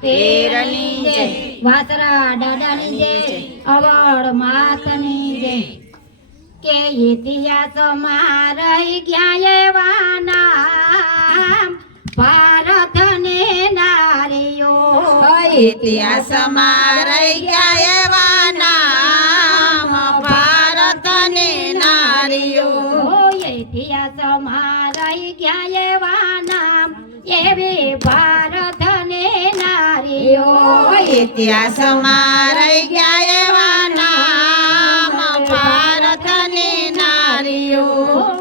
પેરની જય. વાસરા દાદાની જય. અવળ માતની જય. કે ઇતિહાસમાં રહી ગયા એવા નામ ભારતને નારીઓ ઇતિહાસમાં રહી ગયા એવા ઇતિહાસમાં રહી ગયા એવા નામ ભારતની નારીઓ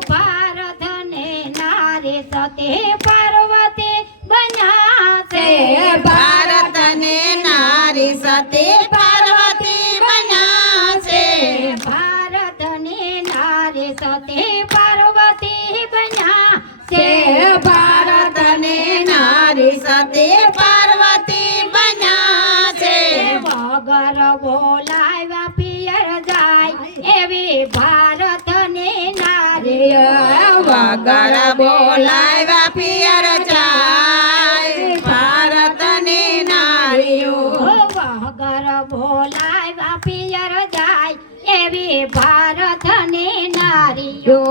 ભારતને નારી સતી પાર્વતી બન્યા છે ભારતને નારી સતી પાર્વતી બન્યા છે ભારતને નારી સતી પાર્વતી બન્યા છે ભારતને નારી સતી વગર બોલાવ્યા પિયર જાય ભારતની નારીઓ. વગર બોલાવ્યા પિયર જાય એવી ભારતને નારીઓ.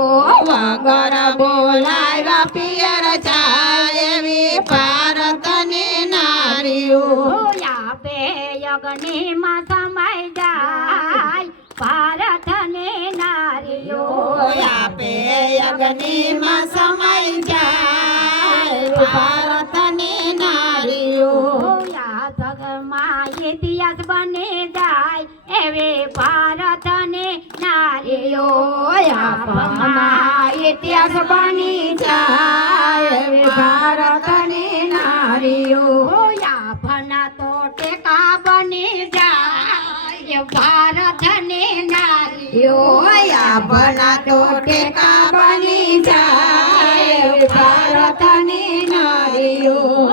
વગર બોલાવ્યા પિયર જાય એવી ભારતની નારીઓ. આપે યજ્ઞમાં સમાય અગ્નિમાં સમય જાય. ભારતની નારીઓ આ જગમાં ઇતિહાસ બની જાય. એવે ભારતની નારીઓ આપમાં ઇતિહાસ બની જાય. એવે ભારતની નારીઓ યાફના તો ટેકા બની જાય. ભારતની નારીઓ આપના તો ભારતની નારીઓ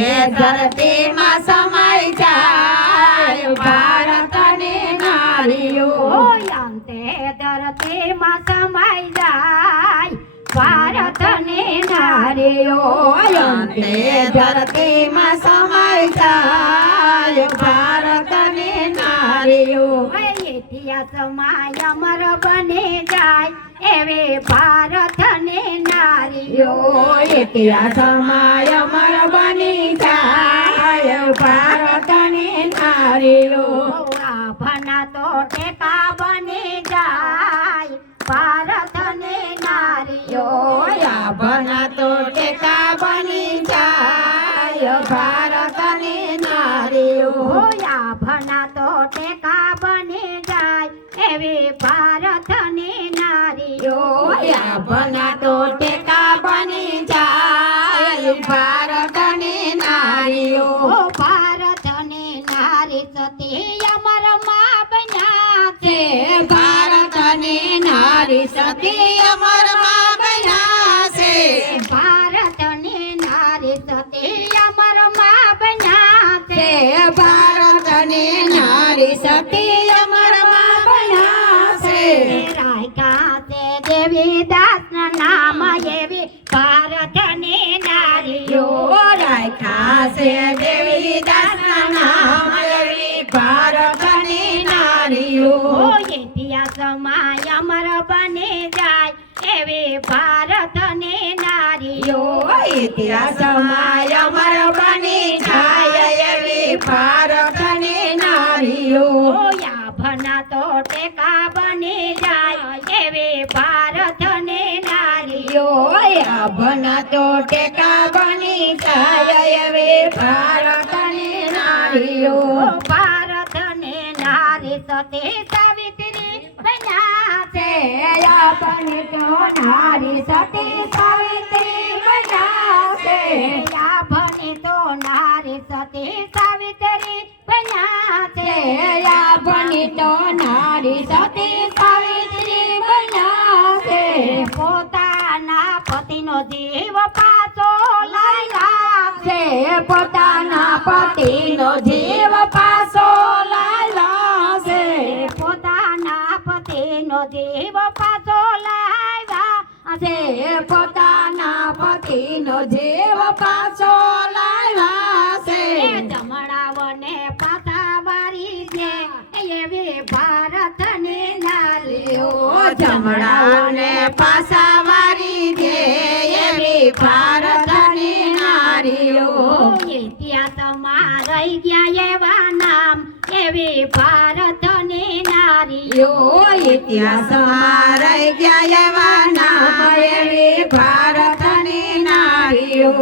ધરતીમાં સમાય જાય ભારતની નારીઓ. અંતે ધરતીમાં સમાઈ જાય ભારતને નારીઓ. અંતે ધરતીમાં સમાય જાય ભારતની નારીઓ. ઇતિહાસમાં અમર બને જાય એવી ભારતને નારીઓ. ઇતિહાસમાં અમર જાય ભારતની નારીઓ આભના તો ટેકા બની જાય એવી ભારતની નારીઓ યાભના તો ટેકા બની જાય ભારતની નારીઓ ભારતને નારી સતી અમરમાં બન્યા છે. ભારતની ભારતને નારી સતી ભારતને નારીઓ રાખ્યા છે દેવી દાસના નામ નારીઓ. ઓ ઇતિહાસમાં બની જાય એવી ભારતને નારીઓ. ઇતિહાસમાં ભના તો ટેકા બની જાય વે ભારતને નારીઓ ભારતને નારી સતે સાવિત્રી બનાશે આપણે તો નારી સતી પોતાના જીવ પાછો લઈ છે પોતાના પતિનો જીવ પાછો લઈ છે પોતાના પતિનો જીવ પાછો લાવ્યા છે પોતાના પતિનો જીવ પાછો લાવ્યા છે જમણાવને પાછા વારી છે. એવી ભારતની નારીઓ જમણાઓને પાછા ભારતની નારીઓ. ઇતિહાસમાં રહી ગયા એવા નામ એવી ભારતની નારીઓ. યો ઇતિહાસમાં ગયા એવા નામ એવી ભારતની નારીઓ.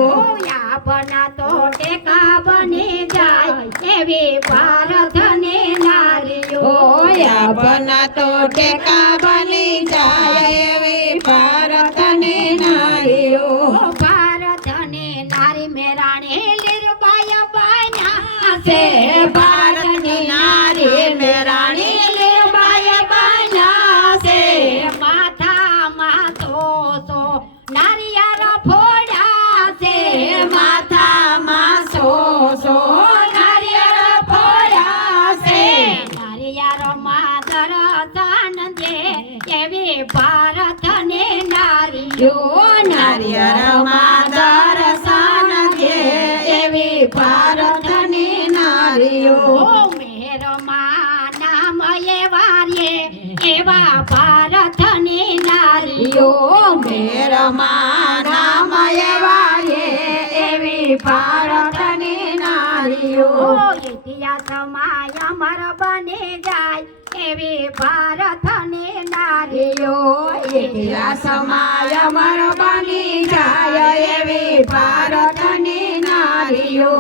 તો ટેકા બની જાય એવી ભારતની નારીઓ. બના તો ટેકા બની જાય. એવી ભારતની નારીઓ યો નારિયેળમાં દર્શન દે એવી ભારતની નારીઓ મેરમાં નામ એવા રે એવા ભારતની નારીઓ મેરો નામ એવા રે એવી ભારતની નારીઓ ઇતિહાસમાં અમર બની જાય એવી નારીઓ ઇતિહાસમાં અમર બની જાય એવી ભારતની નારીઓ.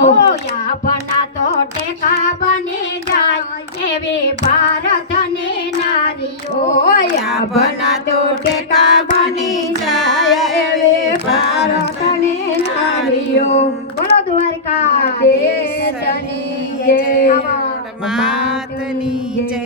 યાભના તો ટેકા બની જાય એવી ભારતની નારીઓ. ઓયા તો ટેકા બની જાય એવી ભારતની નારીઓ. બોલો દ્વારકા દેશની જય મા